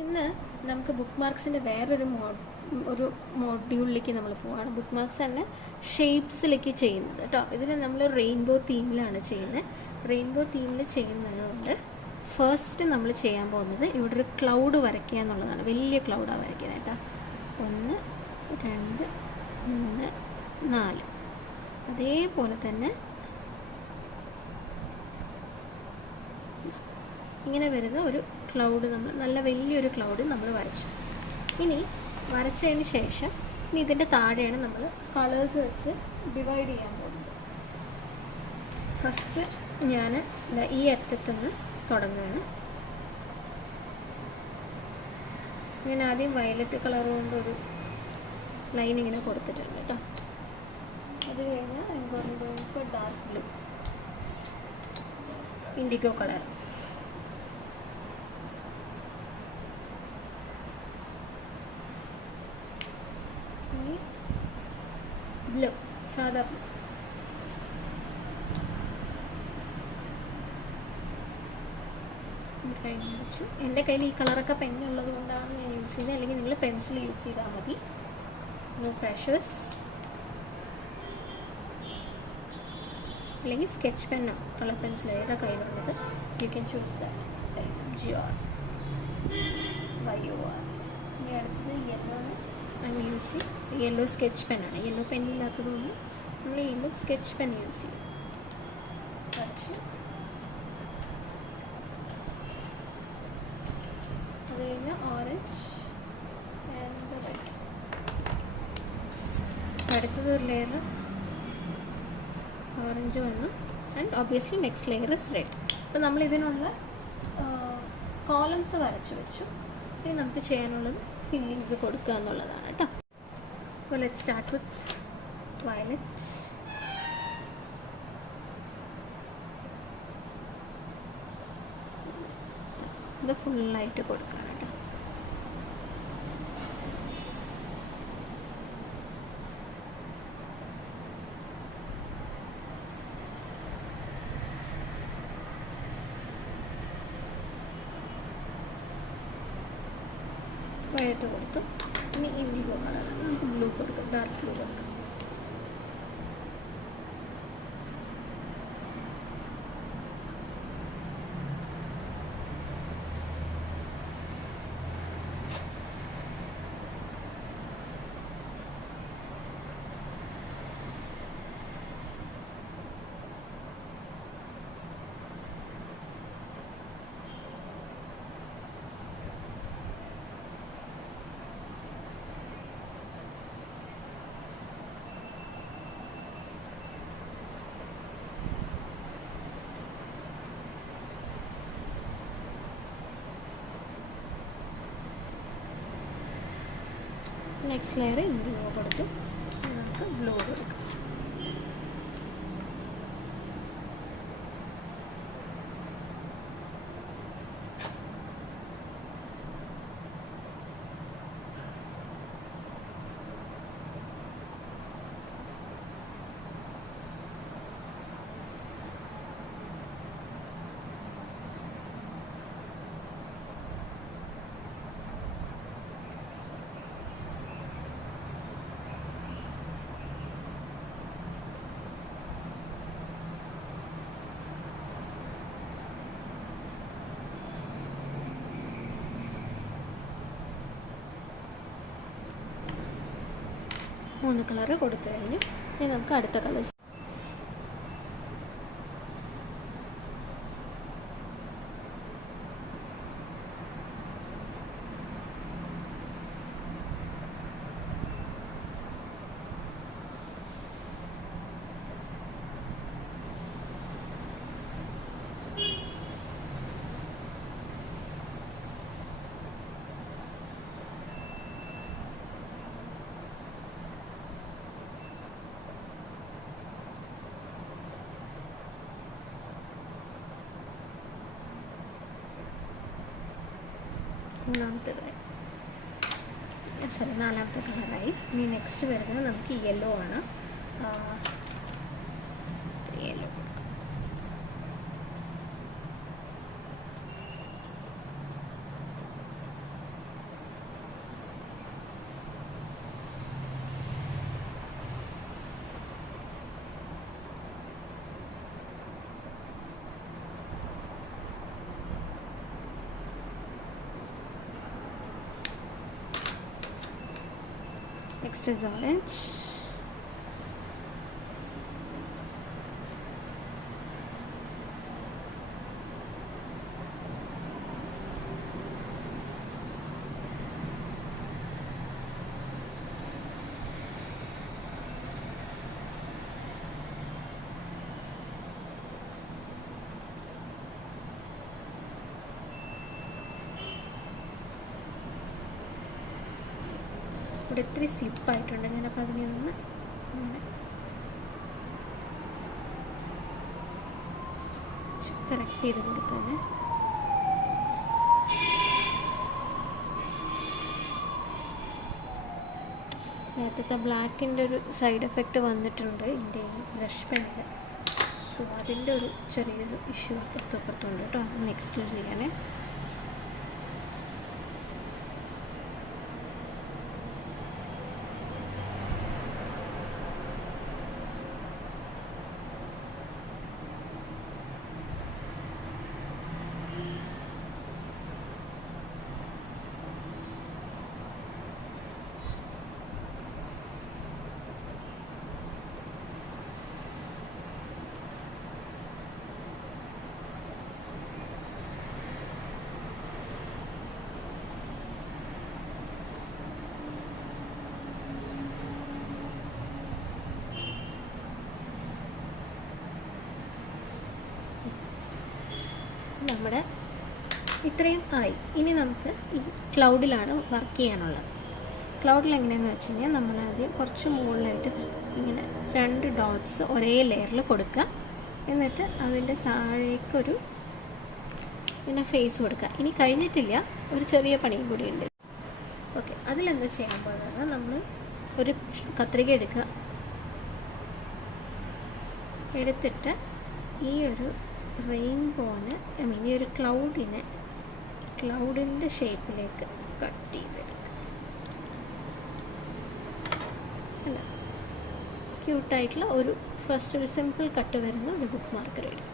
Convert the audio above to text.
ഇന്ന് നമുക്ക് ബുക്ക് മാർക്സിൻ്റെ വേറൊരു മോഡ്യൂളിലേക്ക് നമ്മൾ പോവുകയാണ്. ബുക്ക് മാർക്സ് തന്നെ ഷേപ്സിലേക്ക് ചെയ്യുന്നത് കേട്ടോ. ഇതിൽ നമ്മൾ റെയിൻബോ തീമിലാണ് ചെയ്യുന്നത്. റെയിൻബോ തീമിൽ ചെയ്യുന്നതുകൊണ്ട് ഫസ്റ്റ് നമ്മൾ ചെയ്യാൻ പോകുന്നത് ഇവിടെ ഒരു ക്ലൗഡ് വരയ്ക്കുക എന്നുള്ളതാണ്. വലിയ ക്ലൗഡാണ് വരയ്ക്കുന്നത് കേട്ടോ. 1 2 3 4 അതേപോലെ തന്നെ ഇങ്ങനെ വരുന്ന ഒരു ക്ലൗഡ് നമ്മൾ നല്ല വലിയൊരു ക്ലൗഡ് നമ്മൾ വരച്ചു. ഇനി വരച്ചതിന് ശേഷം ഇനി ഇതിൻ്റെ താഴെയാണ് നമ്മൾ കളേഴ്സ് വെച്ച് ഡിവൈഡ് ചെയ്യാൻ പോകുന്നത്. ഫസ്റ്റ് ഞാൻ ഈ അറ്റത്തുനിന്ന് തുടങ്ങുകയാണ്. ഞാൻ ആദ്യം വയലറ്റ് കളർ കൊണ്ട് ഒരു ലൈൻ ഇങ്ങനെ കൊടുത്തിട്ടുണ്ട് കേട്ടോ. അത് കഴിഞ്ഞാൽ for dark blue, indigo colour, blue, സാധാ ബ്ലൂ. കഴിഞ്ഞ് വെച്ചു. എൻ്റെ കയ്യിൽ ഈ കളറൊക്കെ പെന്നുള്ളത് കൊണ്ടാണ് ഞാൻ യൂസ് ചെയ്യുന്നത്. അല്ലെങ്കിൽ നിങ്ങൾ പെൻസിൽ യൂസ് ചെയ്താൽ മതി. No pressures. അല്ലെങ്കിൽ സ്കെച്ച് പെന്നോ കളർ പെൻസിലോ ഏതാ കയ്യിലുള്ളത് you can choose that. GR YOR. ഇനി അടുത്തത് യെല്ലോ ആണ് യൂസ് ചെയ്യും. യെല്ലോ സ്കെച്ച് പെന്നാണ്. യെല്ലോ പെന്നില്ലാത്തതുകൊണ്ട് നമ്മൾ യെല്ലോ സ്കെച്ച് പെൻ യൂസ് ചെയ്യും. കുറച്ച് അത് കഴിഞ്ഞ് ഓറഞ്ച് ആൻഡ് റെഡ്. അടുത്തത് ഒരു ലെയർ ഓറഞ്ച് വന്നു and obviously next layer is red. അപ്പോൾ നമ്മൾ ഇതിനുള്ള കോളംസ് വരച്ചു വെച്ചു. ഇനി നമുക്ക് ചെയ്യാനുള്ളത് ഫില്ലിങ്സ് കൊടുക്കുക എന്നുള്ളതാണ് കേട്ടോ. അപ്പോൾ ലെറ്റ്സ് സ്റ്റാർട്ട് വിത്ത് വയലറ്റ്. ഇത് ഫുള്ളായിട്ട് കൊടുക്കണം കേട്ടോ. വയലറ്റ് കൊടുത്തു. ഇനി ഇൻഡിഗോ കളർ നമുക്ക് ബ്ലൂ കൊടുക്കാം, ഡാർക്ക് ബ്ലൂ കൊടുക്കാം. നെക്സ്റ്റ് ലെയർ ഇൻഡിഗോ കൊടുത്തു. നമുക്ക് ബ്ലൂ കൊടുക്കാം. മൂന്ന് കളറ് കൊടുത്തു കഴിഞ്ഞു. ഇനി നമുക്ക് അടുത്ത കളർ നാലാമത്തെ കളറായി. ഇനി നെക്സ്റ്റ് വരുന്നത് നമുക്ക് യെല്ലോ ആണ്. Yellow Next is orange. ഇവിടെ ഇത്തിരി സ്ലിപ്പായിട്ടുണ്ട്, ഞാനപ്പോൾ അതിനെ ഒന്ന് അങ്ങനെ കറക്റ്റ് ചെയ്ത് കൊടുക്കാണ്. നേരത്തെ ബ്ലാക്കിൻ്റെ ഒരു സൈഡ് എഫക്റ്റ് വന്നിട്ടുണ്ട് എൻ്റെ ഈ ബ്രഷ് പെന്നിൽ. സോ അതിൻ്റെ ഒരു ചെറിയൊരു ഇഷ്യൂ അപ്പുറത്തുണ്ട് കേട്ടോ, ഒന്ന് എക്സ്ക്യൂസ് ചെയ്യണേ. നമ്മുടെ ഇത്രയും ആയി. ഇനി നമുക്ക് ഈ ക്ലൗഡിലാണ് വർക്ക് ചെയ്യാനുള്ളത്. ക്ലൗഡിൽ എങ്ങനെയാണെന്ന് വെച്ച് കഴിഞ്ഞാൽ നമ്മളാദ്യം കുറച്ച് മുകളിലായിട്ട് ഇങ്ങനെ 2 ഡോട്ട്സ് ഒരേ ലെയറിൽ കൊടുക്കുക. എന്നിട്ട് അതിൻ്റെ താഴേക്കൊരു പിന്നെ ഫേസ് കൊടുക്കുക. ഇനി കഴിഞ്ഞിട്ടില്ല, ഒരു ചെറിയ പണിയും കൂടിയുണ്ട്. ഓക്കെ, അതിലെന്താ ചെയ്യാൻ പോകുന്നത്, നമ്മൾ ഒരു കത്രിക എടുക്കുക. എടുത്തിട്ട് ഈ ഒരു റെയിൻബോനെ ഈ ഒരു ക്ലൗഡിൻ്റെ ഷേപ്പിലേക്ക് കട്ട് ചെയ്തെടുക്കുക. അല്ല, ക്യൂട്ടായിട്ടുള്ള ഒരു ഫസ്റ്റ് ഒരു സിമ്പിൾ കട്ട് വരുന്ന ഒരു ബുക്ക് മാർക്ക് റെഡി.